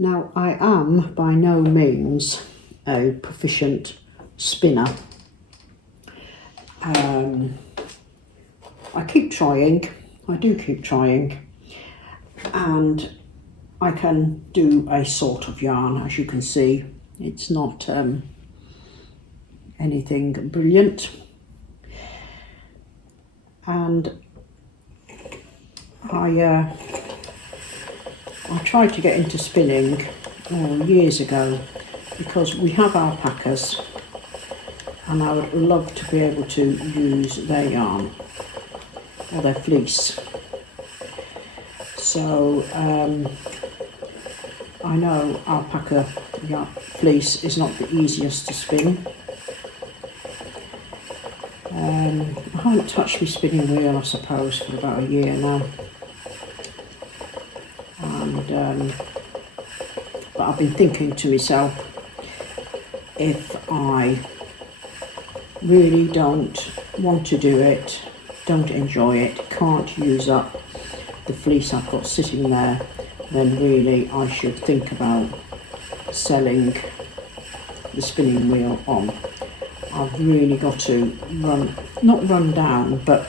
Now, I am by no means a proficient spinner. I keep trying, I do keep trying, and I can do a sort of yarn, as you can see. It's not anything brilliant, and I tried to get into spinning years ago because we have alpacas and I would love to be able to use their yarn or their fleece. So I know alpaca fleece is not the easiest to spin. I haven't touched my spinning wheel, I suppose, for about a year now. But I've been thinking to myself, if I really don't want to do it, don't enjoy it, can't use up the fleece I've got sitting there, then really I should think about selling the spinning wheel on. I've really got to not run down, but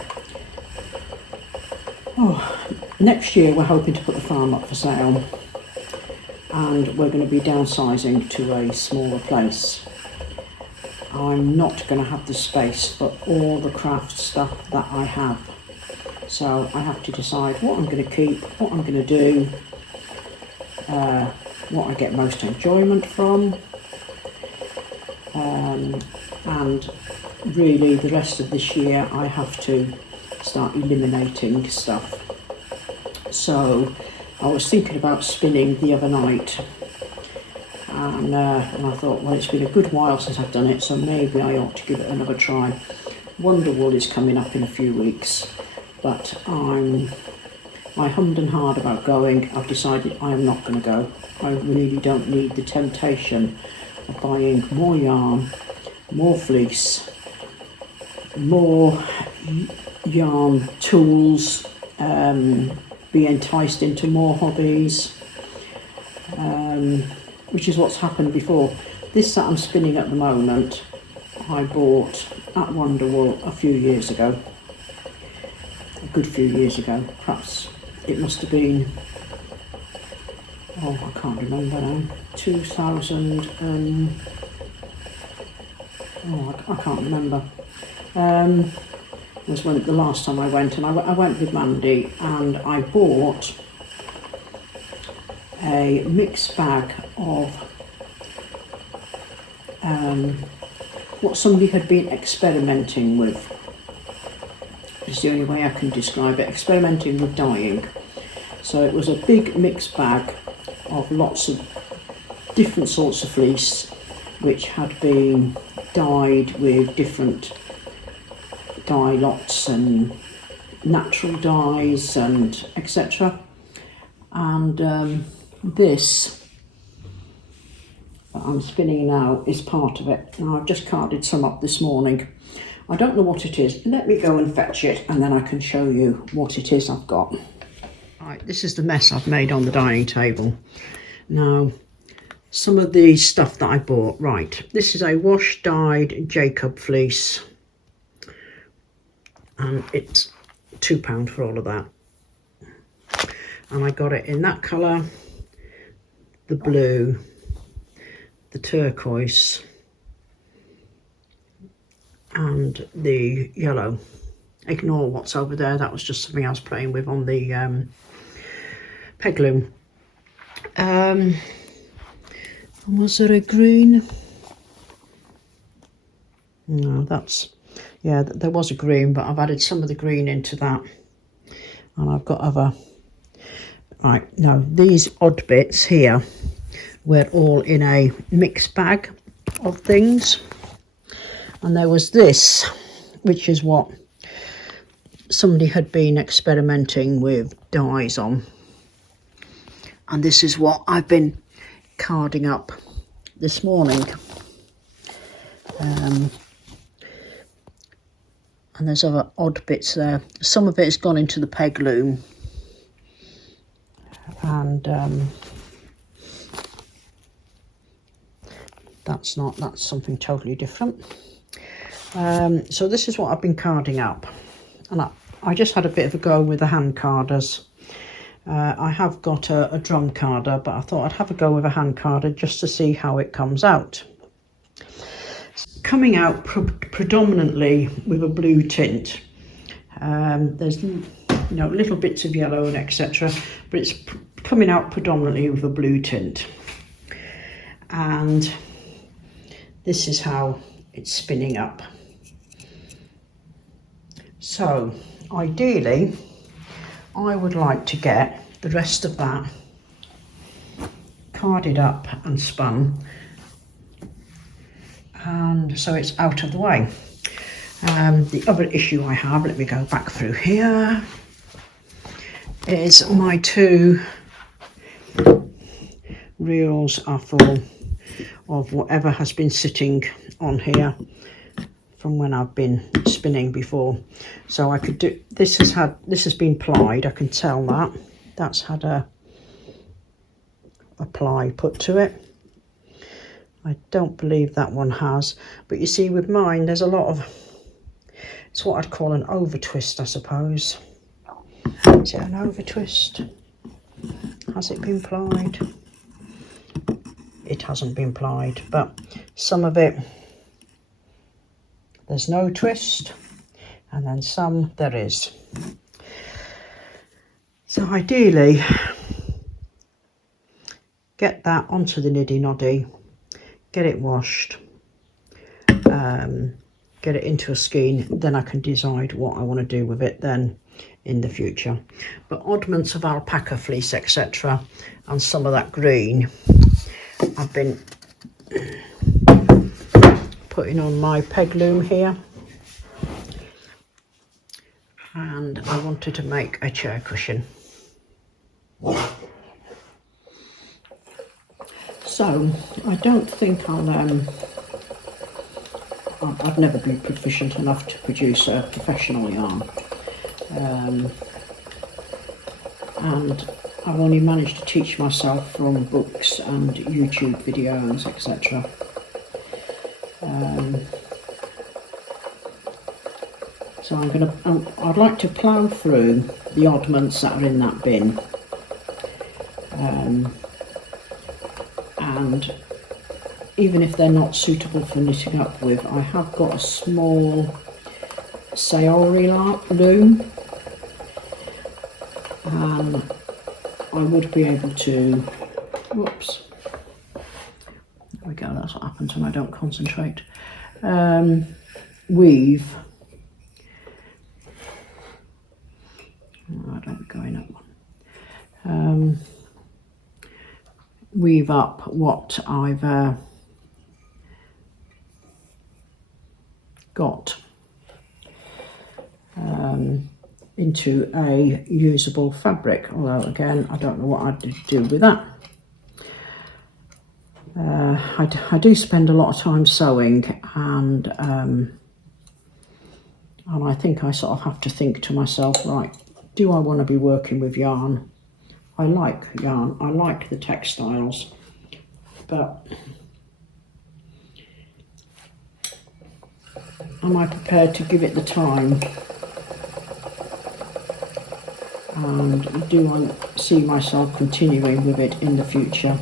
next year we're hoping to put the farm up for sale, and we're going to be downsizing to a smaller place. I'm not going to have the space for all the craft stuff that I have, so I have to decide what I'm going to keep, what I'm going to do, what I get most enjoyment from, and really the rest of this year I have to start eliminating stuff. So I was thinking about spinning the other night, and I thought, well, it's been a good while since I've done it, so maybe I ought to give it another try. Wonderwool is coming up in a few weeks, but I hummed and hawed about going. I've decided I am not going to go. I really don't need the temptation of buying more yarn, more fleece, more yarn tools, be enticed into more hobbies, which is what's happened before. This that I'm spinning at the moment, I bought at Wonderwool a few years ago, a good few years ago. Perhaps it must have been, I can't remember now, 2000, I can't remember. Was when the last time I went, and I went with Mandy, and I bought a mixed bag of what somebody had been experimenting with. It's the only way I can describe it, experimenting with dyeing. So it was a big mixed bag of lots of different sorts of fleece which had been dyed with different dye lots and natural dyes and etc. And this that I'm spinning now is part of it. Now I've just carded some up this morning. I don't know what it is. Let me go and fetch it and then I can show you what it is I've got. Right, this is the mess I've made on the dining table. Now, some of the stuff that I bought. Right, this is a wash dyed Jacob fleece, and it's £2 for all of that. And I got it in that colour, the blue, the turquoise, and the yellow. Ignore what's over there, that was just something I was playing with on the peg loom. Was there a green? No, that's, yeah, there was a green, but I've added some of the green into that, and I've got other. Right, now these odd bits here were all in a mixed bag of things, and there was this, which is what somebody had been experimenting with dyes on, and this is what I've been carding up this morning. And there's other odd bits there. Some of it has gone into the peg loom, and that's something totally different. So this is what I've been carding up, and I just had a bit of a go with the hand carders. I have got a drum carder, but I thought I'd have a go with a hand carder just to see how it comes out. Coming out predominantly with a blue tint. There's little bits of yellow and etc, but it's coming out predominantly with a blue tint. And this is how it's spinning up. So ideally I would like to get the rest of that carded up and spun, and so it's out of the way. The other issue I have, let me go back through here, is my 2 reels are full of whatever has been sitting on here from when I've been spinning before. So I could do, this has been plied, I can tell that's had a ply put to it. I don't believe that one has, but you see with mine there's a lot of, it's what I'd call an over twist, I suppose. Is it an over twist? Has it been plied? It hasn't been plied, but some of it there's no twist, and then some there is. So ideally get that onto the niddy noddy, get it washed, get it into a skein, then I can decide what I want to do with it then in the future. But oddments of alpaca fleece etc, and some of that green I've been putting on my peg loom here, and I wanted to make a chair cushion. So I don't think I'd never be proficient enough to produce a professional yarn, and I've only managed to teach myself from books and YouTube videos etc. So I'd like to plough through the oddments that are in that bin, and even if they're not suitable for knitting up with, I have got a small Saori loom, and I would be able to, whoops, there we go, that's what happens when I don't concentrate, weave, I don't go in that one, weave up what I've got into a usable fabric, although again I don't know what I'd do with that. I do spend a lot of time sewing, and I think I sort of have to think to myself, right, do I want to be working with yarn? I like yarn, I like the textiles, but am I prepared to give it the time? And do I see myself continuing with it in the future?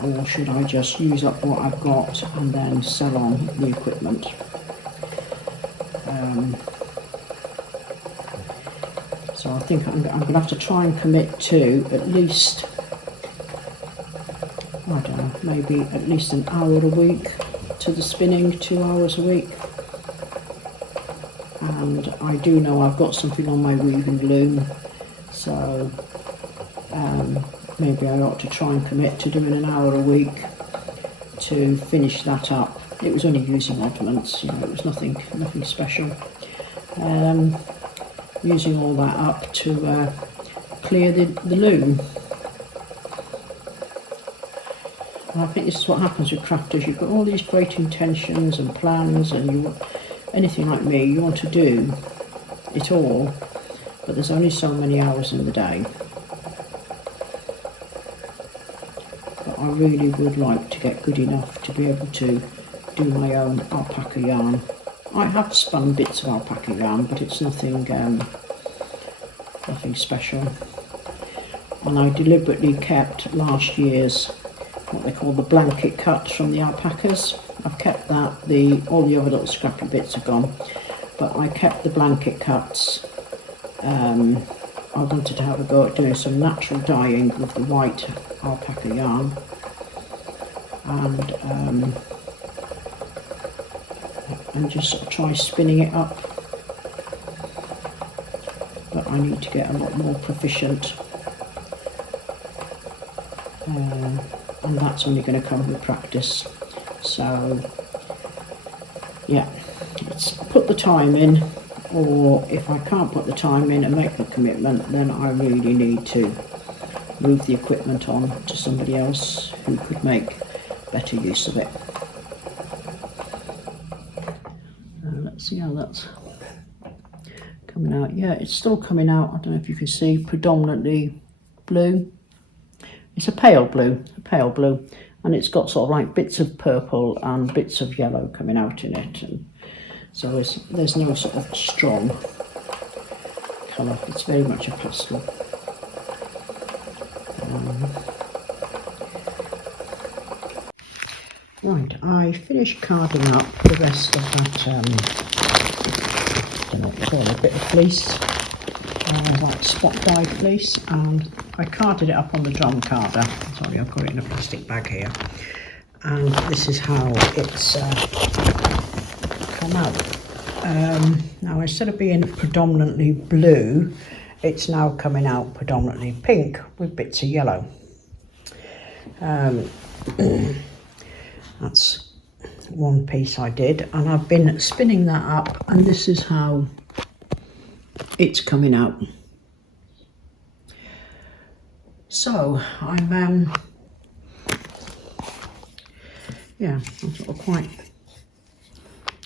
Or should I just use up what I've got and then sell on the equipment? So I think I'm going to have to try and commit to at least, I don't know, maybe at least an hour a week to the spinning, 2 hours a week. And I do know I've got something on my weaving loom, so maybe I ought to try and commit to doing an hour a week to finish that up. It was only using oddments, you know, it was nothing special. Using all that up to clear the loom. And I think this is what happens with crafters. You've got all these great intentions and plans, and anything like me, you want to do it all, but there's only so many hours in the day. But I I really would like to get good enough to be able to do my own alpaca yarn. I have spun bits of alpaca yarn, but it's nothing special. And I deliberately kept last year's, what they call the blanket cuts from the alpacas. I've kept that, all the other little scrappy bits are gone, but I kept the blanket cuts. I wanted to have a go at doing some natural dyeing with the white alpaca yarn, and just sort of try spinning it up. But I need to get a lot more proficient, and that's only going to come with practice. So yeah, let's put the time in, or if I can't put the time in and make the commitment, then I really need to move the equipment on to somebody else who could make better use of it. Let's see how that's coming out. Yeah, it's still coming out. I don't know if you can see, predominantly blue. It's a pale blue, and it's got sort of like bits of purple and bits of yellow coming out in it, and so there's no sort of strong colour. It's very much a pastel. Right, I finished carding up the rest of that, I don't know what to call it, a bit of fleece, like spot dyed fleece, and I carded it up on the drum carder. Sorry, I've got it in a plastic bag here, and this is how it's come out. Now, instead of being predominantly blue, it's now coming out predominantly pink with bits of yellow. That's one piece I did, and I've been spinning that up, and this is how it's coming out. So I'm I'm sort of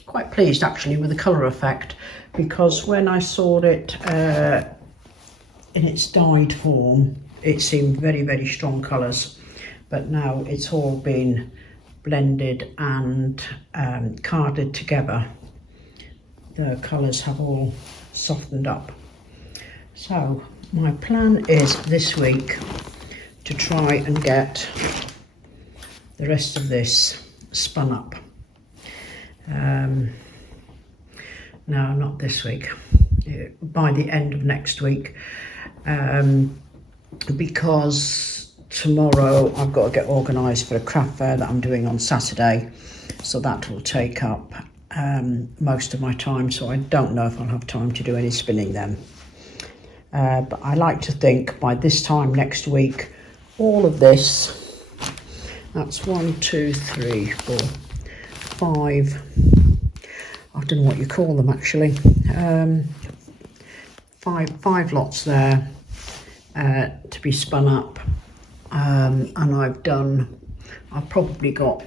quite pleased actually with the colour effect, because when I saw it in its dyed form, it seemed very, very strong colours, but now it's all been blended and carded together. The colours have all softened up. So my plan is this week to try and get the rest of this spun up. No, not this week, by the end of next week, because tomorrow I've got to get organised for a craft fair that I'm doing on Saturday, so that will take up most of my time, so I don't know if I'll have time to do any spinning then. But I like to think by this time next week, all of this, that's 1, 2, 3, 4, 5, I don't know what you call them actually, five lots there to be spun up. And I've probably got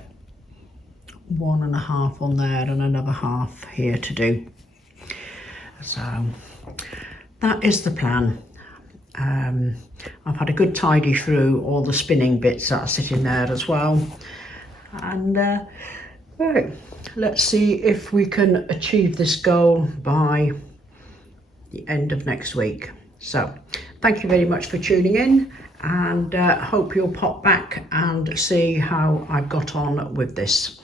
1.5 on there and another half here to do. So that is the plan. I've had a good tidy through all the spinning bits that are sitting there as well. And right, let's see if we can achieve this goal by the end of next week. So thank you very much for tuning in, and hope you'll pop back and see how I've got on with this.